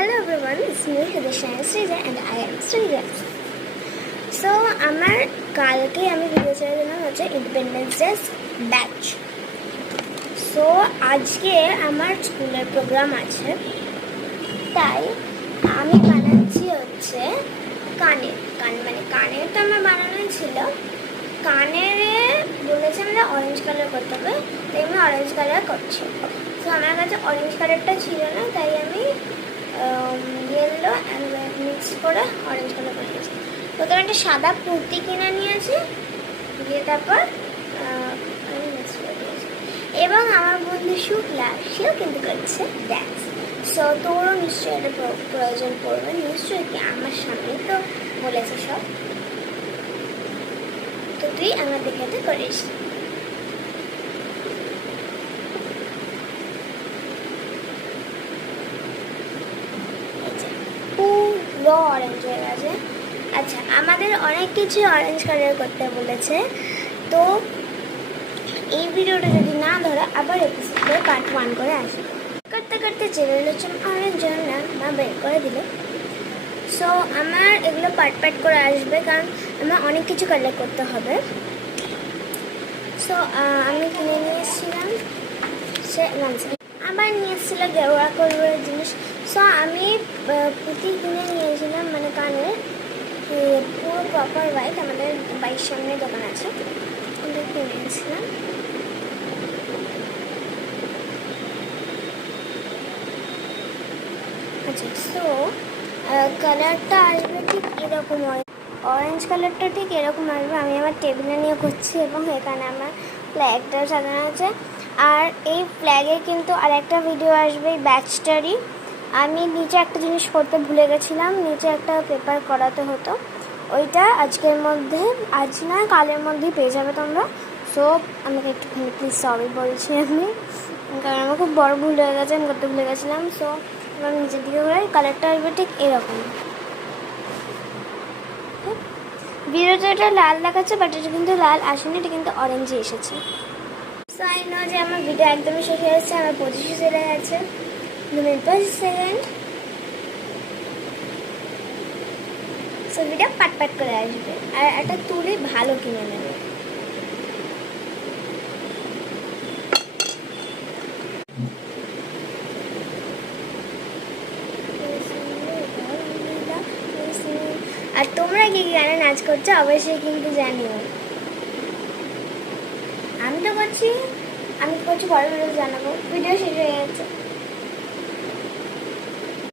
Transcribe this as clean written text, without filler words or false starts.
Hello everyone, it's me Hrideshna Srija and I am Srija. So আমার কালকে আমি video ছেড়ে দিলাম হচ্ছে ইন্ডিপেন্ডেন্স ডে ব্যাচ। সো আজকে আমার স্কুলের প্রোগ্রাম আছে, তাই আমি বানাচ্ছি হচ্ছে কানের তো আমার বানানোই ছিল। কানের বলেছে আমরা অরেঞ্জ কালার করতে হবে, তাই আমি অরেঞ্জ কালার করছি। তো আমার কাছে অরেঞ্জ কালারটা ছিল না, তাই আমি ইয়েলো অ্যান্ড রেড মিক্স করে অরেঞ্জ কালার করে দিয়েছি। প্রথমে একটা সাদা কুর্তি কিনে নিয়েছি, দিয়ে তারপর আমি মিক্স করে দিয়েছি। এবং আমার বন্ধু শুক্লা, সেও কিন্তু করছে ড্যান্স। সো তোরও নিশ্চয়ই এটা প্রয়োজন পড়বে, নিশ্চয়ই কি আমার সামনে তো বলেছে সব, তো তুই আমার দেখে করিস। পুরো অরেঞ্জ হয়ে গেছে। আচ্ছা, আমাদের অনেক কিছু অরেঞ্জ কালার করতে বলেছে, তো এই ভিডিওটা যদি না ধরে আবার এপিসোডে পার্ট 1 করে আসবে। করতে করতে চলে এলো অরেঞ্জ না মা বের করে দিল। সো আমার এগুলো পার্ট করে আসবে, কারণ আমার অনেক কিছু কালার করতে হবে। সো আমি কিনে নিয়ে এসেছিলাম আবার নিয়ে এসেছিল গেরুয়া কালারের জিনিস। সো আমি পুঁতি কিনে নিয়েছিলাম, মানে কানের পুরো প্রপার হোয়াইট, আমাদের বাইক সামনে দোকান আছে, ওটা কিনে নিয়েছিলাম। আচ্ছা, সো কালারটা আসবে ঠিক এরকম, অরেঞ্জ কালারটা ঠিক এরকম আসবে। আমি আমার টেবিলে নিয়ে করছি এবং এখানে আমার ফ্ল্যাগটা সাজানো আছে। আর এই ফ্ল্যাগে কিন্তু আর একটা ভিডিও আসবে এই ব্যাচটারই। আমি নিচে একটা জিনিস করতে ভুলে গেছিলাম, নিচে একটা পেপার করাতে হতো, ওইটা আজকের মধ্যে, আজ না কালের মধ্যেই পেয়ে যাবে তোমরা। সো আমাকে একটুখানি প্লিজ সরি বলছি আমি, কারণ আমার খুব বড় ভুল হয়ে গেছে, আমি করতে ভুলে গেছিলাম। সো এবার নিচের দিকে করে কালারটা আসবে ঠিক এরকম। ভিডিওতে এটা লাল দেখাচ্ছে, বাট এটা কিন্তু লাল আসেনি, এটা কিন্তু অরেঞ্জে এসেছে। সো আই নো যে আমার ভিডিও একদমই শেষ হয়ে যাচ্ছে, আমার 25 চলে গেছে, 2 মিনিট 25 সেকেন্ড। সো ভিডিও পাট করে আসবে, আর একটা তুলি ভালো কিনে নেবে। আর তোমরা কি গানে নাচ করছো অবশ্যই কিন্তু জানিও। আমি তো করছি, পরের ভিডিও জানাবো। ভিডিও শেষ হয়ে গেছে।